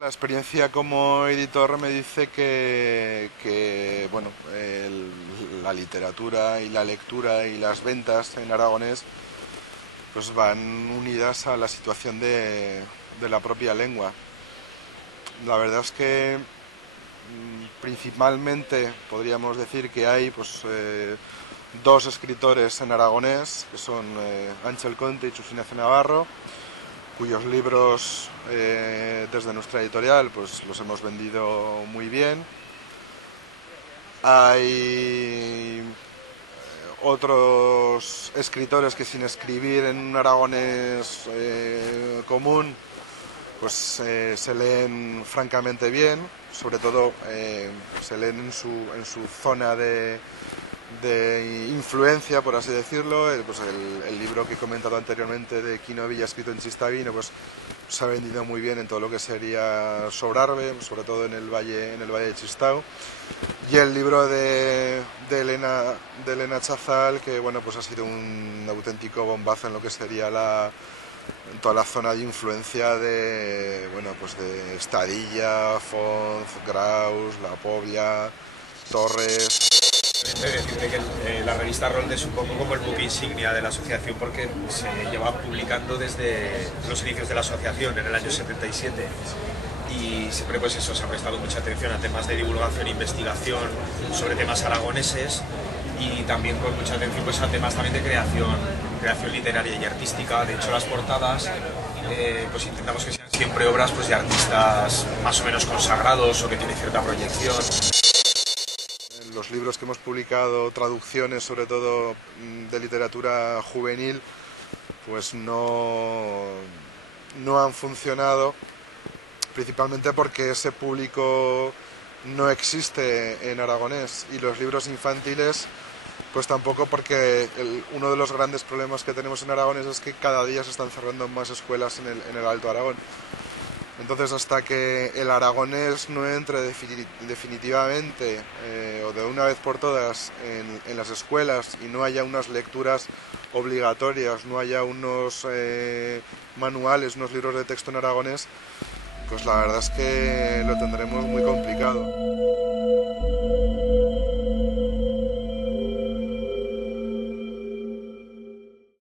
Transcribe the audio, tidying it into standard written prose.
La experiencia como editor me dice bueno, la literatura y la lectura y las ventas en aragonés pues van unidas a la situación de la propia lengua. La verdad es que principalmente podríamos decir que hay dos escritores en aragonés, que son Ángel Conte y Chus Ignacio Navarro, cuyos libros desde nuestra editorial pues los hemos vendido muy bien. Hay otros escritores que sin escribir en un aragonés común pues se leen francamente bien, sobre todo se leen en su zona de influencia, por así decirlo. El libro que he comentado anteriormente de Quino Villa, escrito en Chistavino, pues se ha vendido muy bien en todo lo que sería Sobrarbe, sobre todo en el valle de Chistau. Y el libro de Elena Chazal, que bueno, pues ha sido un auténtico bombazo en lo que sería en toda la zona de influencia de Estadilla, Fons, Graus, La Pobla, Torres. Decirte que la revista Rolde es un poco como el buque insignia de la asociación, porque se lleva publicando desde los inicios de la asociación en el año 77 y siempre pues eso, se ha prestado mucha atención a temas de divulgación e investigación sobre temas aragoneses, y también con mucha atención pues a temas también de creación literaria y artística. De hecho, las portadas pues intentamos que sean siempre obras pues de artistas más o menos consagrados o que tienen cierta proyección. Los libros que hemos publicado, traducciones sobre todo de literatura juvenil, pues no han funcionado, principalmente porque ese público no existe en aragonés, y los libros infantiles pues tampoco, porque uno de los grandes problemas que tenemos en Aragonés es que cada día se están cerrando más escuelas en el Alto Aragón. Entonces, hasta que el aragonés no entre definitivamente o de una vez por todas en las escuelas, y no haya unas lecturas obligatorias, no haya unos manuales, unos libros de texto en aragonés, pues la verdad es que lo tendremos muy complicado.